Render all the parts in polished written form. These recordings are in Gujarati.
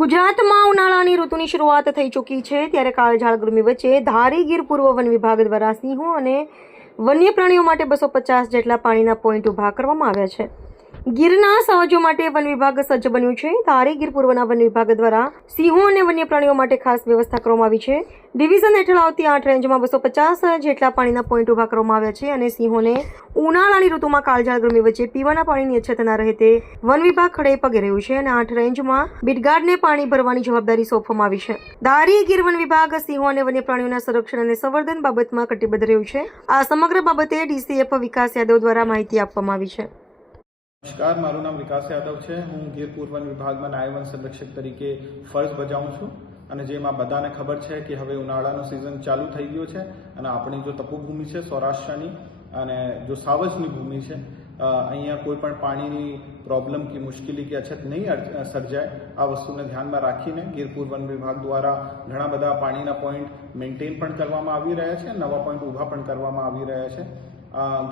ગુજરાતમાં ઉનાળાની ઋતુની શરૂઆત થઈ ચૂકી છે, ત્યારે કાળઝાળ ગરમી વચ્ચે ધારી ગીર પૂર્વ વન વિભાગ દ્વારા સિંહો અને વન્ય પ્રાણીઓ માટે 250 જેટલા પાણીના પોઈન્ટ ઊભા કરવામાં આવ્યા છે. ગીરના સાવજો માટે વન વિભાગ સજ્જ બન્યું છે. ધારી ગીર પૂર્વના વન વિભાગ દ્વારા સિંહો અને વન્ય પ્રાણીઓ માટે ખાસ વ્યવસ્થા કરવામાં આવી છે. ડિવિઝન હેઠળ આવતી 8 રેન્જમાં 250 જેટલા પાણીના પોઈન્ટ ઊભા કરવામાં આવ્યા છે અને સિંહોને ઉનાળાની ઋતુમાં કાળઝાળ ગરમી વચ્ચે પીવાના પાણીની અછત ના રહે તે વન વિભાગ ખડે પગે રહ્યું છે અને 8 રેન્જમાં બીટગાર્ડને પાણી ભરવાની જવાબદારી સોંપવામાં આવી છે. ધારી ગીર વન વિભાગ સિંહો અને વન્ય પ્રાણીઓના સંરક્ષણ અને સંવર્ધન બાબતમાં કટિબદ્ધ રહ્યું છે. આ સમગ્ર બાબતે ડીસીએફ વિકાસ યાદવ દ્વારા માહિતી આપવામાં આવી છે. નમસ્કાર, મારું નામ વિકાસ યાદવ છે. હું ગીર પૂર્વ વન વિભાગમાં નાયબ વન સંરક્ષક તરીકે ફરજ બજાવું છું અને જેમાં બધાને ખબર છે કે હવે ઉનાળાનો સિઝન ચાલુ થઈ ગયો છે અને આપણી જો તપોભૂમિ છે સૌરાષ્ટ્રની અને જો સાવજની ભૂમિ છે, અહીંયા કોઈ પણ પાણીની પ્રોબ્લેમ કે મુશ્કેલી કે અછત નહીં સર્જાય, આ વસ્તુને ધ્યાનમાં રાખીને ગીર પૂર્વ વન વિભાગ દ્વારા ઘણા બધા પાણીના પોઈન્ટ મેન્ટેન પણ કરવામાં આવી રહ્યા છે, નવા પોઈન્ટ ઊભા પણ કરવામાં આવી રહ્યા છે.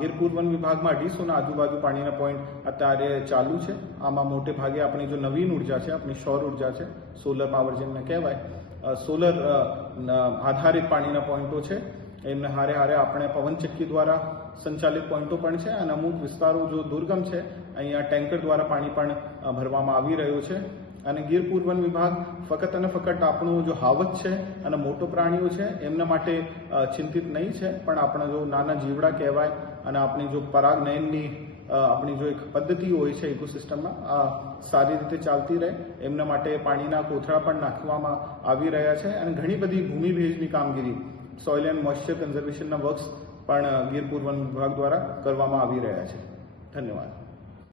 ગીર પૂર્વ વન વિભાગમાં 250 આજુબાજુ પાણીના પોઈન્ટ અત્યારે ચાલુ છે. આમાં મોટે ભાગે આપણી જો નવીન ઉર્જા છે, આપણી સૌર ઉર્જા છે, સોલર પાવર જેમને કહેવાય, સોલર આધારિત પાણીના પોઈન્ટો છે. એમને હારે હારે આપણે પવનચક્કી દ્વારા સંચાલિત પોઈન્ટો પણ છે અને અમુક વિસ્તારો જો દુર્ગમ છે, અહીંયા ટેન્કર દ્વારા પાણી પણ ભરવામાં આવી રહ્યું છે. અને ગીર પૂર્વ વન વિભાગ ફક્ત અને ફક્ત આપણું જો હાવજ છે અને મોટો પ્રાણીઓ છે એમના માટે ચિંતિત નહીં છે, પણ આપણે જો નાના જીવડા કહેવાય અને આપણી જો પરાગનયનની આપણી જો એક પદ્ધતિ હોય છે ઇકોસિસ્ટમમાં, આ સારી રીતે ચાલતી રહે એમના માટે પાણીના કોથળા પણ નાખવામાં આવી રહ્યા છે અને ઘણી બધી ભૂમિ ભેજની કામગીરી, સોઇલ એન્ડ મોઇશ્ચર કન્ઝર્વેશનના વર્ક્સ પણ ગીર પૂર્વ વન વિભાગ દ્વારા કરવામાં આવી રહ્યા છે. ધન્યવાદ.